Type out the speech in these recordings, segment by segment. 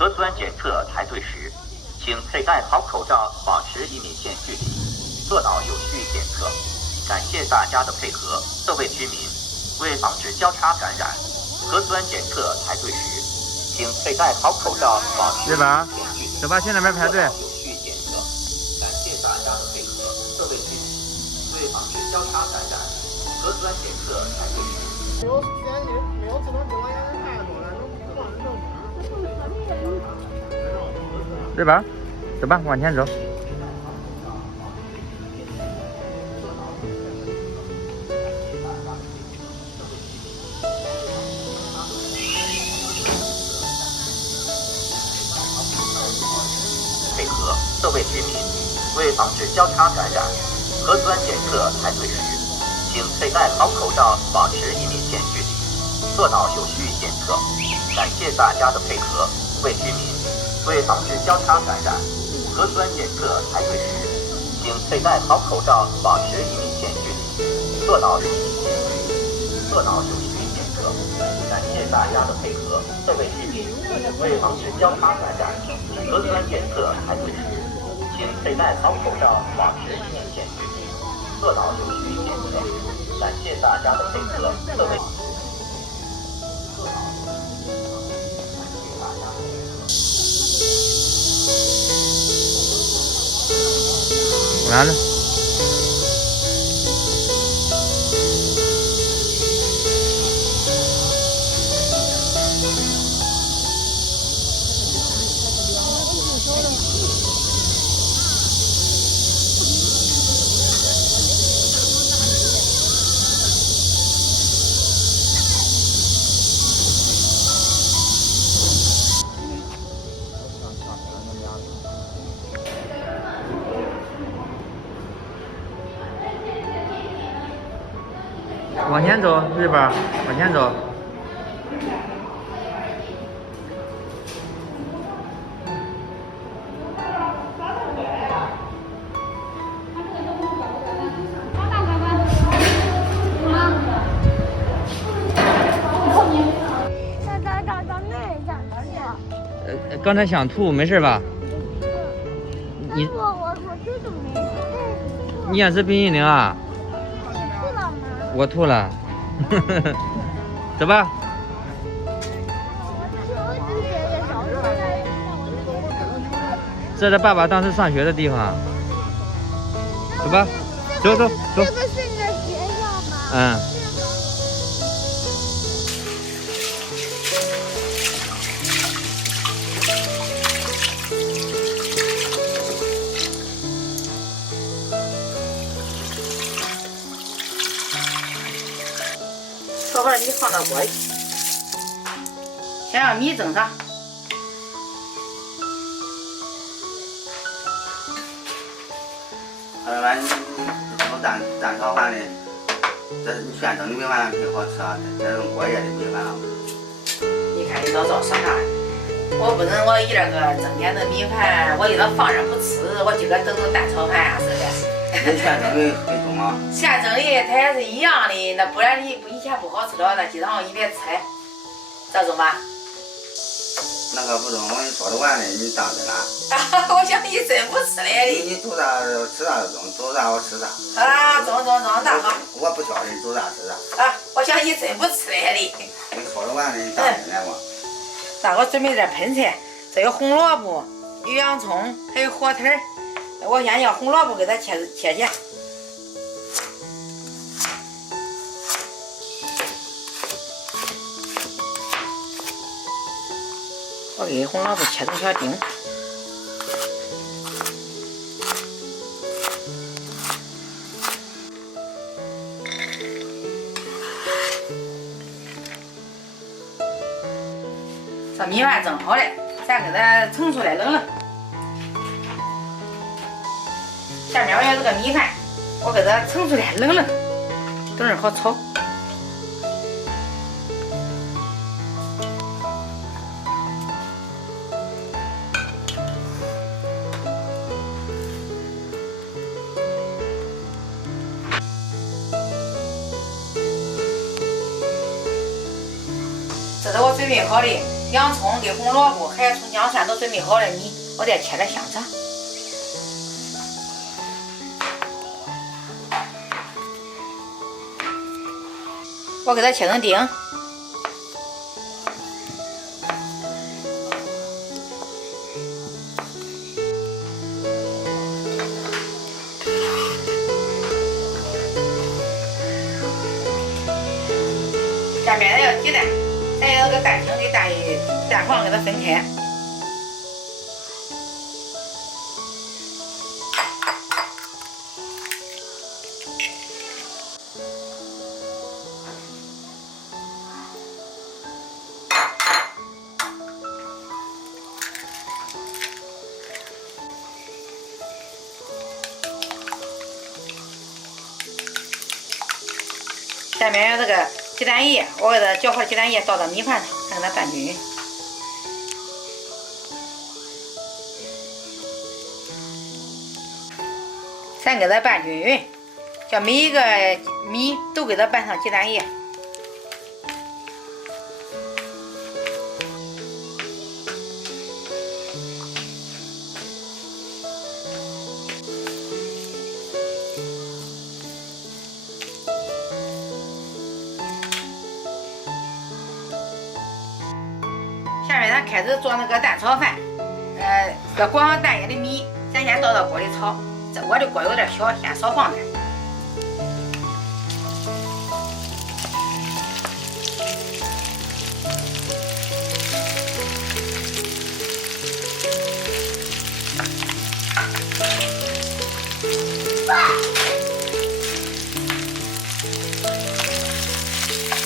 核酸检测排队时，请佩戴好口罩，保持1米线距离，做到有序检测。感谢大家的配合，各位居民，为防止交叉感染，核酸检测排队时，请佩戴好口罩，保持1米线距离。走吧，去那边排队。有序检测。感谢大家的配合，各位居民，为防止交叉感染，核酸检测排队时。没有自动治管人太多了，能放人正。对吧？走吧，往前走。配合各位居民，为防止交叉感染，核酸检测排队时，请佩戴好口罩，保持1米线距离，做到有序检测。感谢大家的配合，各位居民，为防止交叉感染，核酸检测排队时，请佩戴好口罩，保持1米线距离，做到有序检测。感谢大家的配合，各位居民，为防止交叉感染，核酸检测排队时，请佩戴好口罩，保持1米线距离，做到有序检测。感谢大家的配合，各位。完了。往前走，日本，往前走。刚才想吐，没事吧？你我这种没事。你想吃冰淇淋啊？吐了吗？我吐了，走吧。这是爸爸当时上学的地方。走吧，走。这个是你的学校吗？嗯。炒好了，你放到锅里，先让米蒸上。后来你蛋炒饭的，这是你现蒸的米饭挺好吃啊，这种过夜的米饭啊。你看你老早说啥？我不能我一那个蒸点的米饭，我一直放着不吃，我今个蒸蛋炒饭呀，是不是？你现蒸的会中吗？现蒸的它也是一样的，那不然你以前不好吃了，那经常一边吃，咋中吧？那个不中，我跟你说的完了，你当真了？我想你真不吃嘞你煮啥吃啥就中，煮啥我吃啥。啊，中，大好。我不挑你煮啥吃啥。啊，我想你真不吃嘞你。你说的完了，你当真了我。大伙准备点盆菜，这有红萝卜、有洋葱，还有火腿儿。我先要红萝卜给它切切。我给红萝卜切成小丁。这米饭蒸好了，咱给它盛出来冷冷。下面我要这个米饭，我给它盛出来冷冷，等会儿好炒。这是我准备好的洋葱跟红萝卜还有葱姜蒜都准备好了米，我再切点香肠。我给它切成丁。下面还要鸡蛋，还有那个蛋清的蛋黄给它分开。下面这个鸡蛋液，我给它搅好鸡蛋液倒到米饭上，再给它拌均匀。再给它拌均匀，叫每一个米都给它拌上鸡蛋液。下面咱开始做那个蛋炒饭，要裹上蛋液的米，咱先倒到锅里炒。我的锅有点小，先少放点。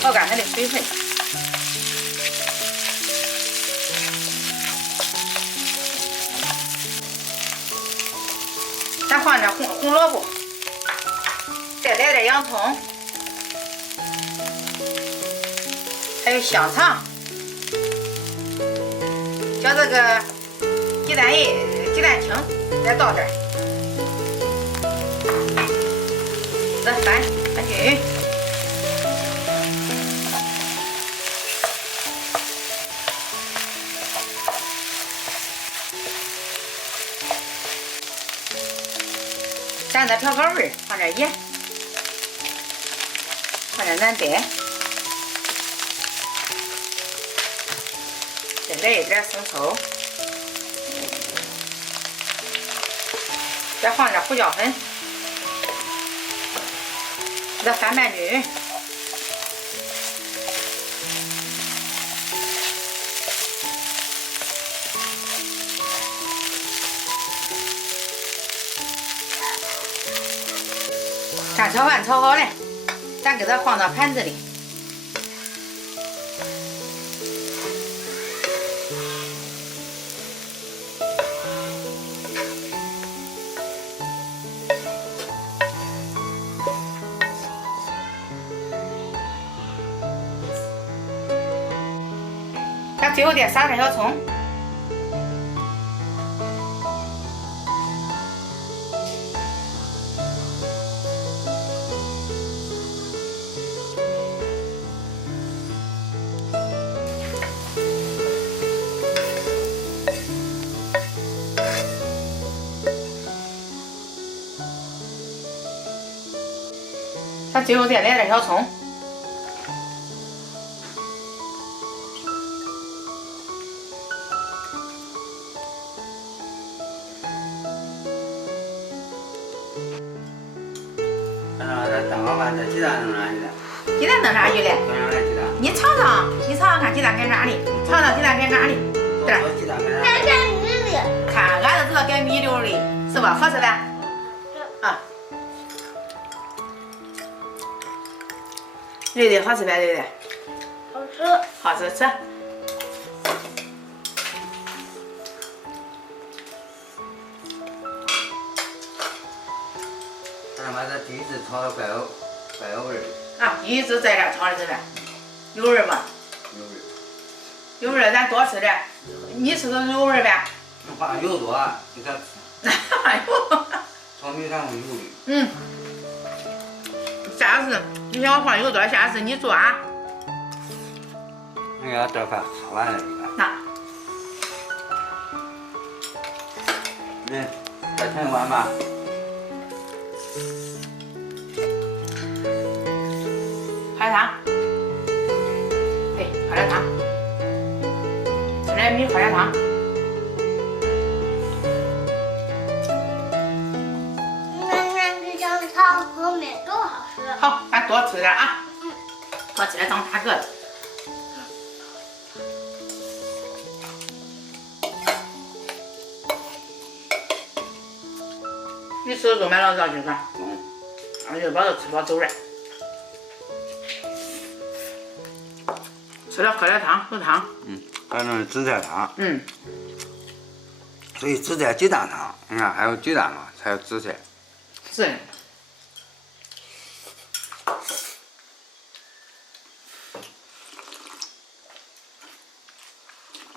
炒干它的水分。咱放点红萝卜，再来点洋葱，还有香肠，叫这个鸡蛋液、鸡蛋清再倒点，再翻均匀。蘸点调个味，放点盐，放点南白，再来一点生抽，再放点胡椒粉，给它翻拌均匀。蛋炒饭炒好了，咱给它放到盘子里。咱最后再撒点小葱。咱最后再来点小葱，这蛋黄饭这鸡蛋弄哪去了？鸡蛋弄啥去了？弄上来鸡蛋。你尝尝看鸡蛋跟啥的，尝尝鸡蛋跟啥的，对吧？鸡蛋跟啥？看看米里，看，俺都知道跟米溜的，是吧？好吃的。啊，对对，好吃呗，对不对？好吃。好吃吃。咱把这第一次炒的怪有味儿。啊，第一次在这炒的是呗，有味儿吗？有味儿。有味儿，咱多吃点。你吃的有味儿呗？放油多，你看。哎呦！炒米饭有油的。嗯。下次你想我放油多，下次你做啊。那个这饭吃完了，你看。来，再盛一碗吧。喝点汤。对，喝点汤。吃点米，喝点汤。奶奶，这张汤和面多好吃。好，咱多吃点啊。多吃点长大个子。你吃了就买了绕筋吧。俺就把这吃饱走了。吃点喝点汤，有汤。反正紫菜汤。嗯，所以紫菜鸡蛋汤，你看还有鸡蛋嘛，才有紫菜。是。